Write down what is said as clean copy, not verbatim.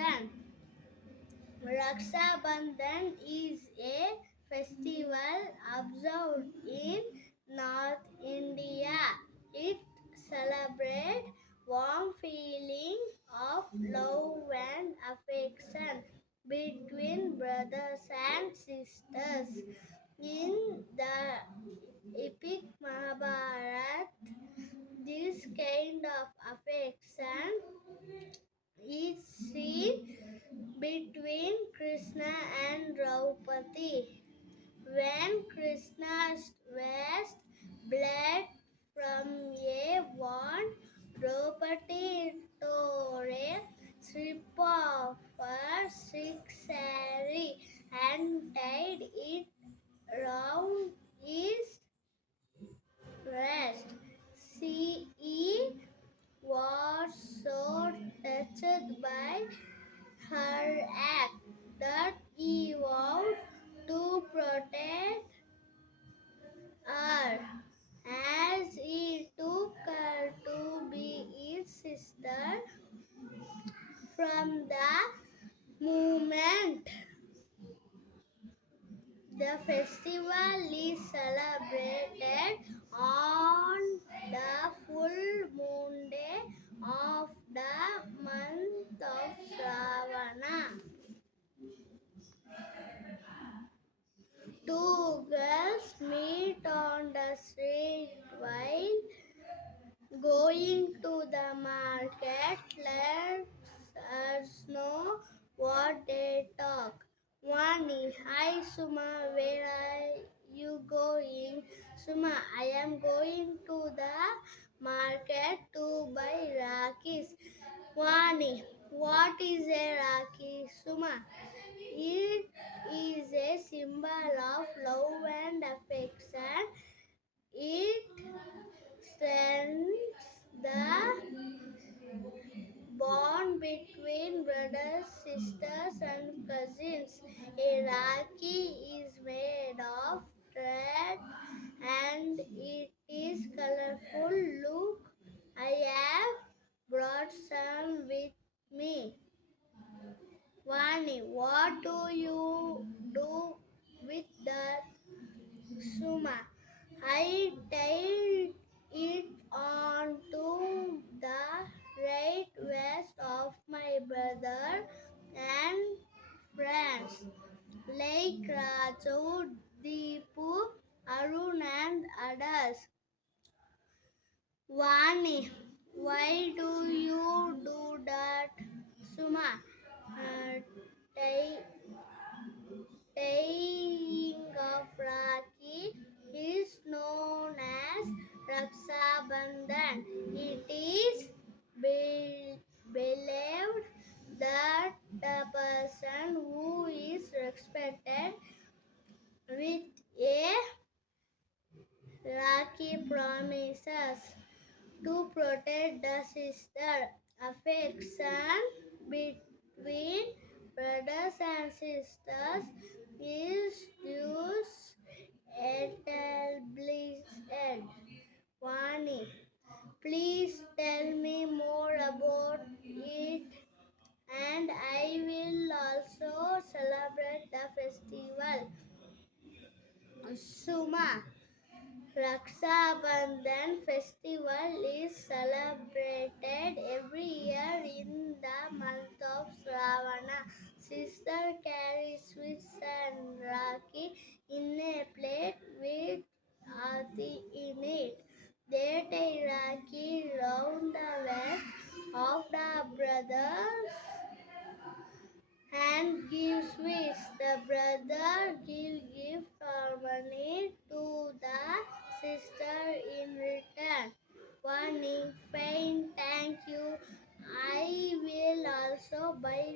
Bandhan. Raksha Bandhan is a festival observed in North India. It celebrates warm feeling of love and affection between brothers and sisters. In the epic Mahabharata, this kind of affection is seen between Krishna and Draupadi. When Krishna washed blood from a wound, Draupadi tore a strip of her silk saree and tied it round his waist. She was so touched by her act that he vowed to protect her as he took her to be his sister. From the moment the festival is celebrated on the full moon day of the month of Shravana. Two girls meet on the street while going to the market. Let us know what they talk. Vani, hi Suma, where are you going? Suma, I am going to the market to buy rakis. Vani, what is a raki? Suma, it is a symbol of love and affection. It strengthens the bond between brothers, sisters, and cousins. A Rakhi is made of thread and it is colorful. Look, I have brought some with me. Vani, what do you do with that? Suma, I tied it onto the right waist of my brother and friends like Raju, Deepu, Arun and others. Vani, why do you do that? Suma, tie tying of Rakhi is known as Raksha Bandhan. It is believed that the person who is respected with a Rakhi promises to protect the sister. Affection between brothers and sisters is thus established. Vani, please tell me more about it and I will also celebrate the festival. Suma, Raksha Bandhan festival is celebrated every year in the month of Shravana. Sister carries sweets and Rakhi in a plate with Ati in it. They tie Rakhi round the waist of the brothers and give sweets. The brother give gift or money to the sister in return. One fine thank you. I will also buy